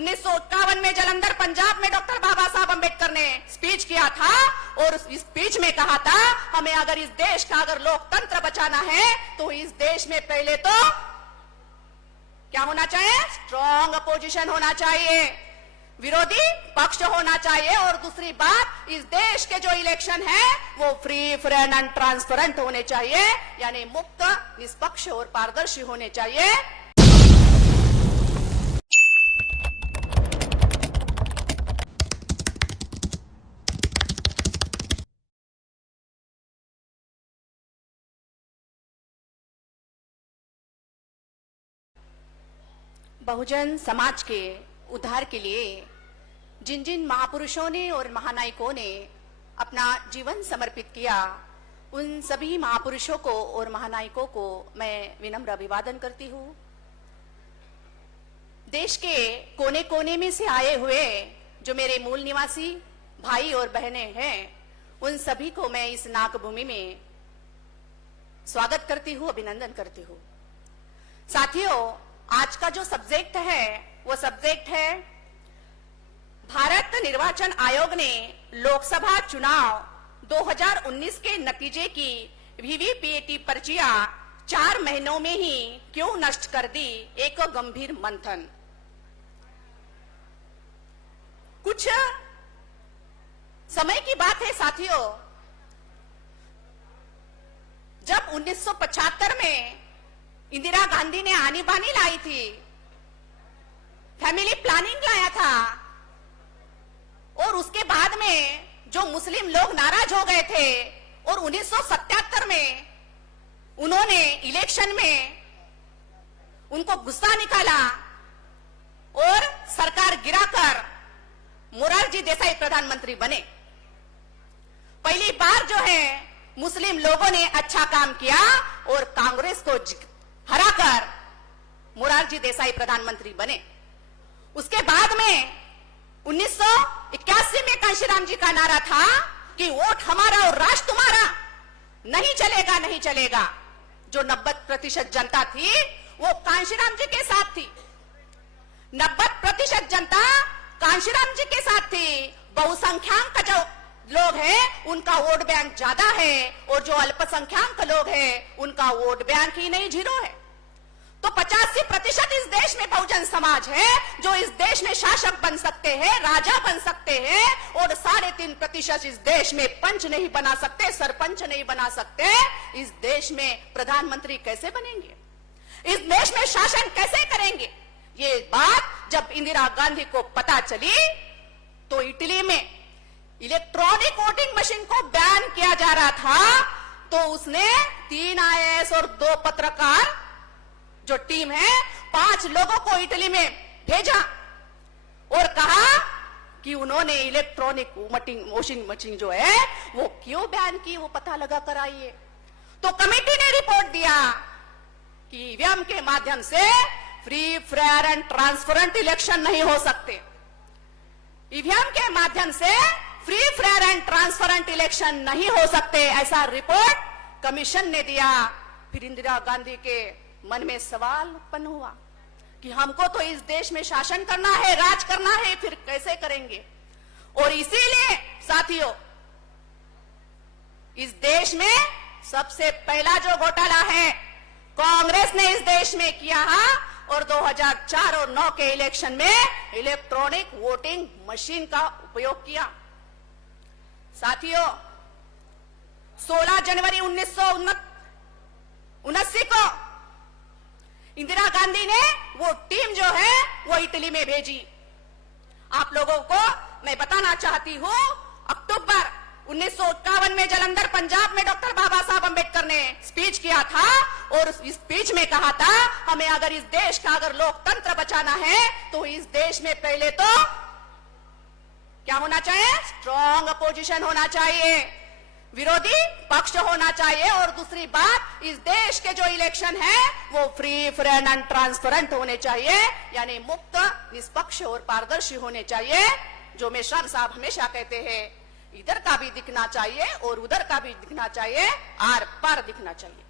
1951 में जालंधर पंजाब में डॉक्टर बाबा साहब अंबेडकर ने स्पीच किया था और उस स्पीच में कहा था हमें अगर इस देश का अगर लोकतंत्र बचाना है तो इस देश में पहले तो क्या होना चाहिए, स्ट्रॉन्ग अपोजिशन होना चाहिए, विरोधी पक्ष होना चाहिए, और दूसरी बात इस देश के जो इलेक्शन है वो फ्री फेयर एंड ट्रांसपेरेंट होने चाहिए, यानी मुक्त, निष्पक्ष और पारदर्शी होने चाहिए। बहुजन समाज के उद्धार के लिए जिन जिन महापुरुषों ने और महानायकों ने अपना जीवन समर्पित किया, उन सभी महापुरुषों को और महानायकों को मैं विनम्र अभिवादन करती हूँ। देश के कोने कोने में से आए हुए जो मेरे मूल निवासी भाई और बहनें हैं, उन सभी को मैं इस नागभूमि में स्वागत करती हूँ, अभिनंदन करती हूँ। साथियों, आज का जो सब्जेक्ट है वो सब्जेक्ट है भारत निर्वाचन आयोग ने लोकसभा चुनाव 2019 के नतीजे की वीवीपीएटी पर्चियां 4 महीनों में ही क्यों नष्ट कर दी, एक गंभीर मंथन। कुछ समय की बात है साथियों, जब 1975 में इंदिरा गांधी ने आनी बानी लाई थी, फैमिली प्लानिंग लाया था, और उसके बाद में जो मुस्लिम लोग नाराज हो गए थे और 1977 में उन्होंने इलेक्शन में उनको गुस्सा निकाला और सरकार गिराकर मोरारजी देसाई प्रधानमंत्री बने। पहली बार जो है मुस्लिम लोगों ने अच्छा काम किया और कांग्रेस को हराकर मोरारजी देसाई प्रधानमंत्री बने। उसके बाद में 1981 में कांशीराम जी का नारा था कि वोट हमारा और राज तुम्हारा, नहीं चलेगा नहीं चलेगा। जो 90% जनता थी वो कांशीराम जी के साथ थी, 90% जनता कांशीराम जी के साथ थी। बहुसंख्याक का जो लोग हैं उनका वोट बैंक ज्यादा है, और जो अल्पसंख्याक लोग हैं उनका वोट बैंक ही नहीं, जीरो है। तो 85% इस देश में बहुजन समाज है जो इस देश में शासक बन सकते हैं, राजा बन सकते हैं, और 3.5% इस देश में पंच नहीं बना सकते, सरपंच नहीं बना सकते। इस देश में प्रधानमंत्री कैसे बनेंगे, इस देश में शासन कैसे करेंगे? ये बात जब इंदिरा गांधी को पता चली तो इटली में इलेक्ट्रॉनिक वोटिंग मशीन को बैन किया जा रहा था, तो उसने 3 IAS और 2 पत्रकार जो टीम है 5 लोगों को इटली में भेजा और कहा कि उन्होंने इलेक्ट्रॉनिक वोटिंग मशीन जो है वो क्यों बैन की, वो पता लगा कर आइए। तो कमेटी ने रिपोर्ट दिया कि ईवीएम के माध्यम से free fair and transparent election नहीं हो सकते, ईवीएम के माध्यम से free fair and transparent election नहीं हो सकते, ऐसा रिपोर्ट कमीशन ने दिया। फिर इंदिरा गांधी के मन में सवाल उत्पन्न हुआ कि हमको तो इस देश में शासन करना है, राज करना है, फिर कैसे करेंगे? और इसीलिए साथियों, इस देश में सबसे पहला जो घोटाला है कांग्रेस ने इस देश में किया, और 2004 और 9 के इलेक्शन में इलेक्ट्रॉनिक वोटिंग मशीन का उपयोग किया। साथियों, 16 जनवरी 1979 को इंदिरा गांधी ने वो टीम जो है वो इटली में भेजी। आप लोगों को मैं बताना चाहती हूं, अक्टूबर 1951 में जालंधर पंजाब में डॉक्टर बाबा साहब अंबेडकर ने स्पीच किया था, और उस स्पीच में कहा था हमें अगर इस देश का अगर लोकतंत्र बचाना है तो इस देश में पहले तो क्या होना चाहिए, स्ट्रॉन्ग अपोजिशन होना चाहिए, विरोधी पक्ष होना चाहिए, और दूसरी बात इस देश के जो इलेक्शन है वो फ्री फेयर एंड ट्रांसपेरेंट होने चाहिए, यानी मुक्त, निष्पक्ष और पारदर्शी होने चाहिए। जो मिश्रा साहब हमेशा कहते हैं, इधर का भी दिखना चाहिए और उधर का भी दिखना चाहिए, आर पार दिखना चाहिए।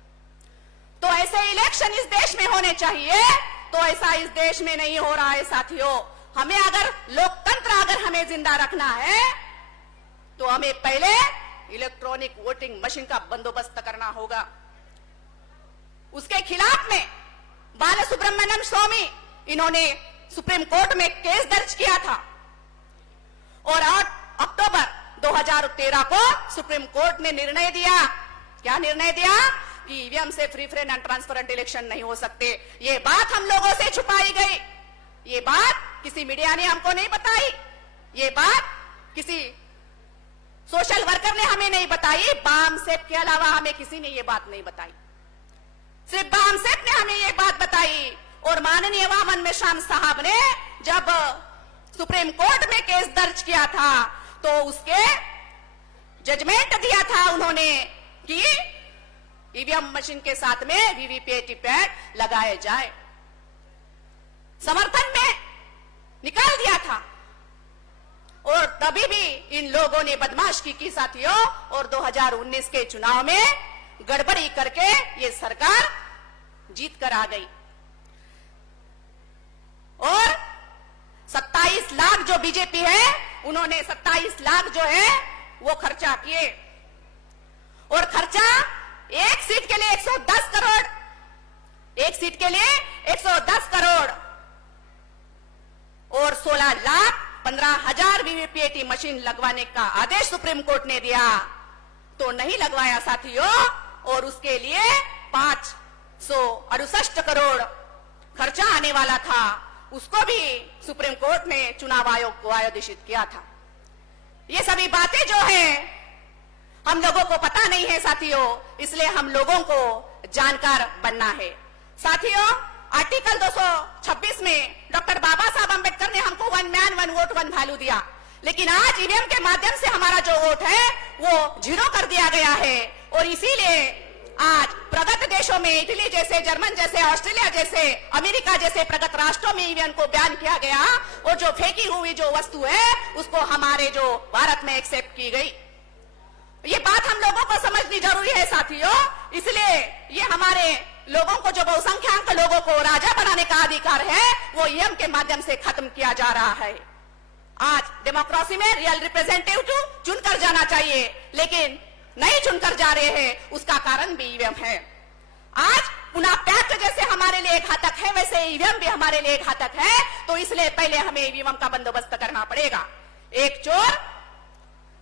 तो ऐसे इलेक्शन इस देश में होने चाहिए, तो ऐसा इस देश में नहीं हो रहा है साथियों। हमें अगर लोकतंत्र अगर हमें जिंदा रखना है तो हमें पहले इलेक्ट्रॉनिक वोटिंग मशीन का बंदोबस्त करना होगा। उसके खिलाफ में बालासुब्रमण्यम स्वामी इन्होंने सुप्रीम कोर्ट में केस दर्ज किया था और 8 अक्टूबर 2013 को सुप्रीम कोर्ट ने निर्णय दिया। क्या निर्णय दिया? कि ईवीएम से free friend and transparent election नहीं हो सकते। ये बात हम लोगों से छुपाई गई, ये बात किसी मीडिया ने हमको नहीं बताई, ये बात किसी सोशल वर्कर ने हमें नहीं बताई, बामसेप के अलावा हमें किसी ने ये बात नहीं बताई। सिर्फ बामसेप ने हमें ये बात बताई और माननीय वामन मेश्राम साहब ने जब सुप्रीम कोर्ट में केस दर्ज किया था तो उसके जजमेंट दिया था उन्होंने कि ईवीएम मशीन के साथ में वीवीपीएटी पैड लगाए जाए, समर्थन में निकाल दिया था। और तभी भी इन लोगों ने बदमाशी की साथियों, और 2019 के चुनाव में गड़बड़ी करके ये सरकार जीत कर आ गई और 27 लाख जो बीजेपी है उन्होंने 27 लाख जो है वो खर्चा किए और खर्चा एक सीट के लिए 110 करोड़, एक सीट के लिए 110 करोड़ और 16,15,000 वीवीपीएटी मशीन लगवाने का आदेश सुप्रीम कोर्ट ने दिया तो नहीं लगवाया साथियों, और उसके लिए 568 करोड़ खर्चा आने वाला था, उसको भी सुप्रीम कोर्ट ने चुनाव आयोग को आदेशित किया था। ये सभी बातें जो है हम लोगों को पता नहीं है साथियों, इसलिए हम लोगों को जानकार बनना है। साथियों, आर्टिकल 226 में डॉक्टर बाबा साहब अंबेडकर ने हमको 1 मैन 1 वोट 1 वैल्यू दिया, लेकिन आज ईवीएम के माध्यम से हमारा जो वोट है वो 0 कर दिया गया है। और इसीलिए आज प्रगत देशों में इटली जैसे, जर्मन जैसे, ऑस्ट्रेलिया जैसे, अमेरिका जैसे प्रगत राष्ट्रों में ईवीएम को बैन किया गया और जो फेंकी हुई जो वस्तु है उसको हमारे जो भारत में एक्सेप्ट की गई। ये बात हम लोगों को समझनी जरूरी है साथियों, इसलिए ये हमारे लोगों को, जो बहुसंख्यक लोगों को राजा बनाने का अधिकार है वो ईवीएम के माध्यम से खत्म किया जा रहा है। आज डेमोक्रेसी में रियल रिप्रेजेंटेटिव चुनकर जाना चाहिए, लेकिन नहीं चुनकर जा रहे हैं, उसका कारण भी ईवीएम है। आज पुनः पैक्ट जैसे हमारे लिए घातक है वैसे ईवीएम भी हमारे लिए घातक है, तो इसलिए पहले हमें ईवीएम का बंदोबस्त करना पड़ेगा। एक चोर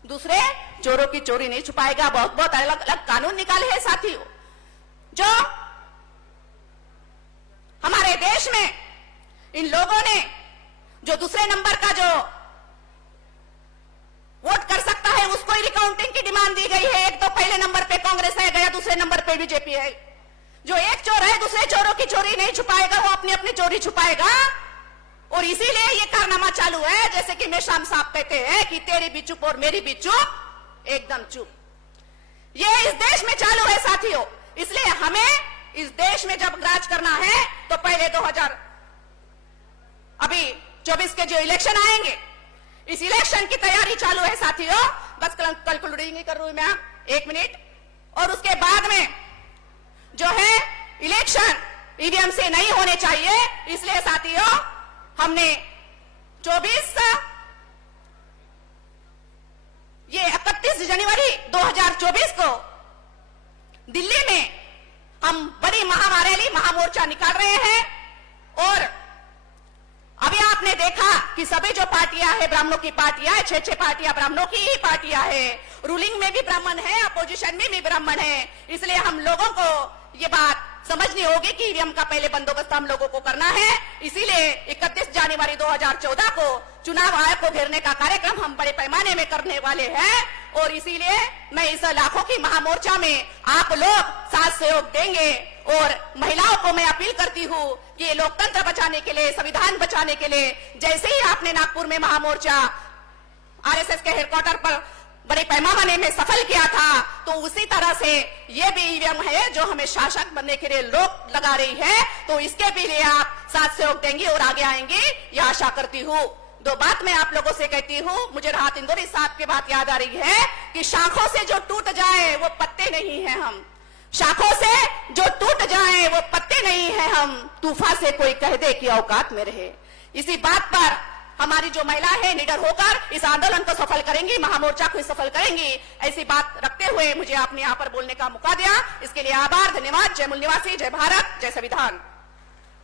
दूसरे चोरों की चोरी नहीं छुपाएगा। बहुत बहुत अलग अलग कानून निकाले हैं साथियों, जो हमारे देश में इन लोगों ने जो दूसरे नंबर का जो वोट कर सकता है उसको ही रिकाउंटिंग की डिमांड दी गई है। एक तो पहले नंबर पे कांग्रेस है गया, दूसरे नंबर पे बीजेपी है। जो एक चोर है दूसरे चोरों की चोरी नहीं छुपाएगा, वो अपनी अपनी चोरी छुपाएगा। और इसीलिए ये कारनामा चालू है, जैसे कि मेश्राम साहब कहते हैं कि तेरी भी चुप और मेरी भी चुप, एकदम चुप। ये इस देश में चालू है साथियों, इसलिए हमें इस देश में जब राज करना है तो पहले 2024 के जो इलेक्शन आएंगे, इस इलेक्शन की तैयारी चालू है साथियों। बस कंक्लूडिंग ही कर रही हूं मैं 1 मिनट। और उसके बाद में जो है इलेक्शन ईवीएम से नहीं होने चाहिए, इसलिए साथियों हमने 31 जनवरी 2024 को दिल्ली में हम बड़ी महारैली महामोर्चा निकाल रहे हैं। और अभी आपने देखा कि सभी जो पार्टियां हैं ब्राह्मणों की पार्टियां है, 6 पार्टियां ब्राह्मणों की ही पार्टियां है, रूलिंग में भी ब्राह्मण है, अपोजिशन में भी ब्राह्मण है। इसलिए हम लोगों को ये बात समझनी होगी कि ईवीएम का पहले बंदोबस्त हम लोगों को करना है। इसीलिए 31 जनवरी 2014 को चुनाव आयोग को घेरने का कार्यक्रम हम बड़े पैमाने में करने वाले हैं। और इसीलिए मैं इस लाखों की महामोर्चा में आप लोग साथ सहयोग देंगे। और महिलाओं को मैं अपील करती हूँ कि ये लोकतंत्र बचाने के लिए, संविधान बचाने के लिए, जैसे ही आपने नागपुर में महामोर्चा आरएसएस के हेडक्वार्टर पर बड़े पैमाने में सफल किया था, तो उसी तरह से ये भी ईवीएम है जो हमें शासक बनने के लिए रोक लगा रही है, तो इसके भी लिए आप साथ सहयोग देंगे और आगे आएंगे, ये आशा करती हूँ। 2 बात मैं आप लोगों से कहती हूँ, मुझे राहत इंदौरी साहब की बात याद आ रही है कि शाखों से जो टूट जाए वो पत्ते नहीं है हम, शाखों से जो टूट जाए वो पत्ते नहीं है हम, तूफान से कोई कह दे कि औकात में रहे। इसी बात पर हमारी जो महिलाएं हैं निडर होकर इस आंदोलन को सफल करेंगी, महामोर्चा को सफल करेंगी। ऐसी बात रखते हुए मुझे आपने यहाँ पर बोलने का मौका दिया, इसके लिए आभार, धन्यवाद। जय मूल निवासी, जय भारत, जय संविधान।